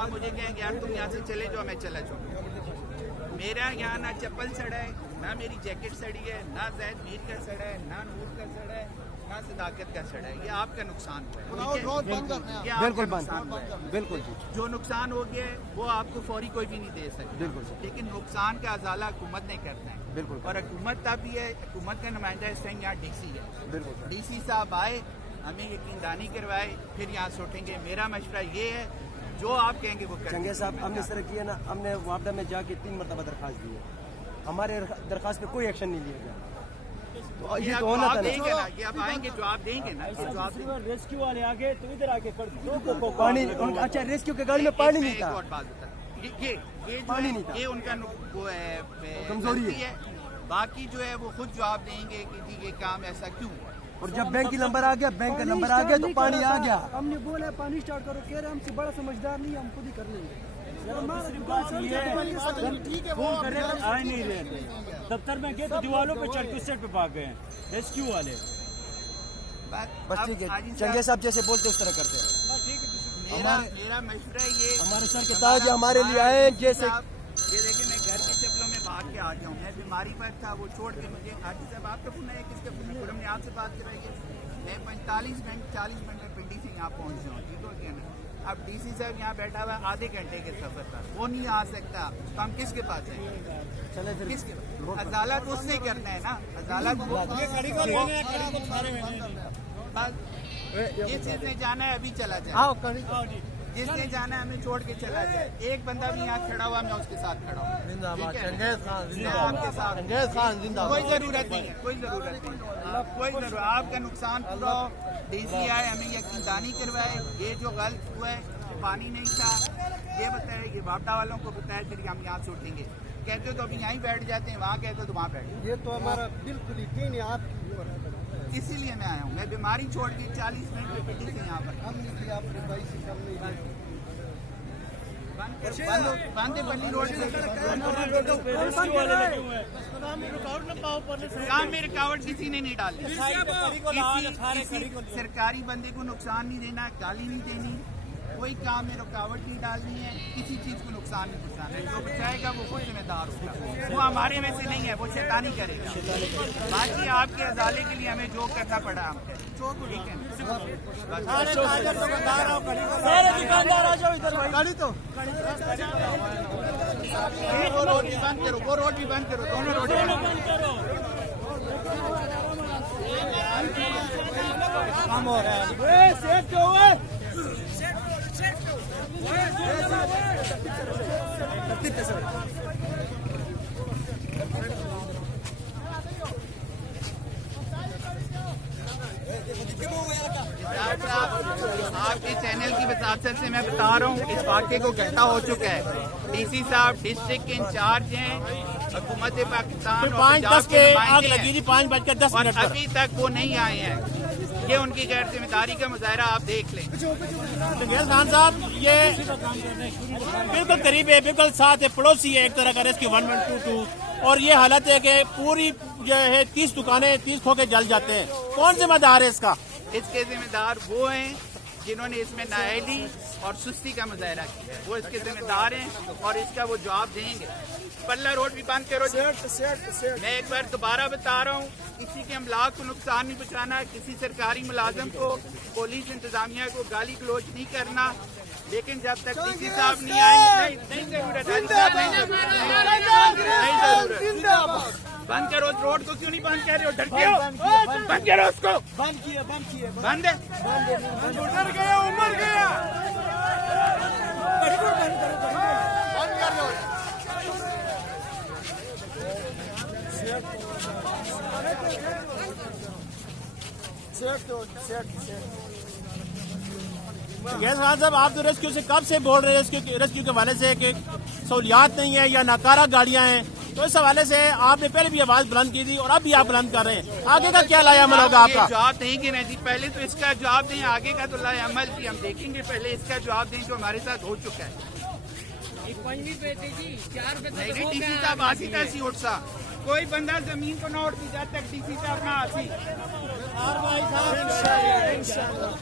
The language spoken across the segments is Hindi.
आप मुझे कहेंगे यार तुम यहाँ से चले जाओ, मैं चला जाऊँ। मेरा यहाँ ना चप्पल सड़ा है, ना मेरी जैकेट सड़ी है, ना ज़ैद मीर का सड़ा है, ना नूर का सड़ा है, ना सदाकत का सड़ा है। ये आपका नुकसान हुआ है, बिल्कुल बिल्कुल जो नुकसान हो गया है वो आपको फौरी कोई भी नहीं दे सकता, बिल्कुल। लेकिन नुकसान का अजाला हुकूमत नहीं करना है। बिल्कुल। और हुकूमत तब भी है, हुकूमत का नुमाइंदा इस टाइम यहाँ डीसी है। बिल्कुल। डीसी साहब आए, हमें यकीनदानी करवाए, फिर यहाँ से उठेंगे। मेरा मशवरा ये है, जो आप कहेंगे वो करेंगे। चंगे साहब, हमने इस तरह किया ना, हमने वापडा में जाके 3 मरतबा दरखास्त दी है, हमारे दरखास्त पे कोई एक्शन नहीं लिया गया। तो ये तो होना था देंगे ना, ये आप आएंगे जवाब देंगे ना, जवाब देंगे। रेस्क्यू वाले आगे तो इधर आके पानी, अच्छा रेस्क्यू के गाड़ी में पानी नहीं था, एक और बात होता है, ये पानी नहीं था, ये उनका वो है, कमजोरी है। बाकी जो है वो खुद जवाब देंगे कि जी ये काम ऐसा क्यों है। और जब बैंक की नंबर आ गया, बैंक का नंबर आ गया तो पानी आ गया। हमने बोला पानी स्टार्ट करो, कह रहे हमसे बड़ा समझदार नहीं, हम खुद ही कर लेंगे। ठीक है, वो आ नहीं रहे थे दफ्तर में गए तो दीवारों पे चढ़ के उस साइड पे भाग गए रेस्क्यू वाले। बस ठीक है, चंगे साहब जैसे बोलते उस तरह करते हैं। मेरा मशवरा ये, हमारे सर के ताज हमारे लिए आए जैसे। ये देखिए मैं घर के चप्पलों में भाग के आ गया हूँ, मैं बीमारी पर था, वो छोड़ के मुझे हाजी साहब आपका फोन है, किसका फोन है, हमने आपसे बात कराई है। मैं 45 मिनट 40 मिनट में पिंडी से यहाँ पहुँच जाऊँ, ठीक हो गया ना। अब डीसी साहब यहाँ बैठा हुआ आधे घंटे के सफर पर, वो नहीं आ सकता तो हम किसके पास जाएंगे? चले फिर किसके? अदालत उससे करना है ना, अदालत जिसने जाना है अभी चला जाए, जिसने जाना है हमें छोड़ के चला जाए। एक बंदा भी यहाँ खड़ा हुआ, मैं उसके साथ खड़ा हूँ, आपके साथ। कोई जरूरत नहीं है, कोई जरूरत नहीं है, कोई जरूरत। आपका नुकसान पूरा हो, डीसी आए, हमें यकीनदानी करवाए, ये जो गलत हुआ है, पानी नहीं था, ये बताए, ये वापडा वालों को बताया, फिर हम यहाँ से उठेंगे। कहते तो अभी यहीं बैठ जाते हैं, वहाँ कहते तो वहाँ बैठ। ये तो हमारा बिल्कुल यकीन है आप, इसीलिए मैं आया हूँ। मैं बीमारी छोड़ के 40 मिनट में पिंडी से यहाँ पर अपने भाई से कम नहीं बांधे पल्ली रोड काम में रुकावट किसी ने नहीं डाली। किसी सरकारी बंदे को नुकसान नहीं देना, गाली नहीं देनी, कोई काम में रुकावट नहीं डालनी है, किसी चीज को नुकसान नहीं पहुंचाना है। जो बचाएगा वो खुद जिम्मेदार होगा, वो हमारे में से नहीं है, वो शैतानी करेगा। बाकी आपके अजाले के लिए हमें जो करना पड़ा हम करें, ठीक है। दुकानदार आ जाओ इधर भाई, तो वो रोड भी बंद करो, वो रोड भी बंद करो, दोनों रोड बंद करो। काम हो रहा है, सेफ जो है आपके चैनल की वसात से मैं बता रहा हूँ, इस वाक़े को घंटा हो चुका है। डीसी साहब डिस्ट्रिक्ट के इंचार्ज हैं, हुकूमत पाकिस्तान 5:10 के आग लगी थी, 5:10 और अभी तक वो नहीं आए हैं। ये उनकी गैर जिम्मेदारी का मुजाहरा आप देख लें। खान साहब ये बिल्कुल करीब है, बिल्कुल साथ है, पड़ोसी है एक तरह का रेस्क्यू 1122, और ये हालत है कि पूरी जो है 30 दुकानें 30 खो के जल जाते हैं। कौन जिम्मेदार है इसका? इसके जिम्मेदार वो हैं जिन्होंने इसमें नाअहली और सुस्ती का मुजाहरा किया है, वो इसके जिम्मेदार हैं और इसका वो जवाब देंगे। पल्ला रोड भी बंद करो। मैं एक बार दोबारा बता रहा हूँ, किसी के अमलाक को नुकसान नहीं पहुँचाना, किसी सरकारी मुलाजम को, पुलिस इंतजामिया को गाली गलौज नहीं करना, लेकिन जब तक डीसी साहब नहीं आएंगे नहीं जरूरत है। बंद करो रोड को, क्यों नहीं बंद कर रहे हो? डरते हो? बंद करो उसको। बंद किए बंद है, उमर गया गैस खान साहब, आप तो रेस्क्यू से कब से बोल रहे हैं, रेस्क्यू के हवाले से कि सहूलियात नहीं है या नाकारा गाड़ियां हैं, तो इस हवाले से आपने पहले भी आवाज बुलंद की थी और अब भी आप बुलंद कर रहे हैं। आगे का क्या लाया अमल होगा आपका? जवाब देंगे नहीं जी, पहले तो इसका जवाब दें, आगे का तो लाया अमल भी हम देखेंगे। पहले इसका जवाब दें जो हमारे साथ हो चुका है। डीसी साहब आसी तैसी उठसा, कोई बंदा जमीन को ना उठती जब तक डीसी साहब ना आसी।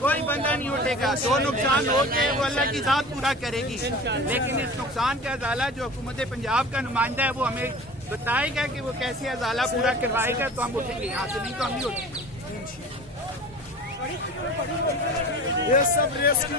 कोई बंदा नहीं उठेगा। जो नुकसान हो गए वो अल्लाह की जात पूरा करेगी, लेकिन इस नुकसान का अजाला जो हुकूमत पंजाब का नुमाइंदा है वो हमें बताएगा कि वो कैसे अजाला पूरा करवाएगा, तो हम उठेंगे यहाँ से, नहीं तो हम नहीं उठेंगे। ये सब रेस्क्यू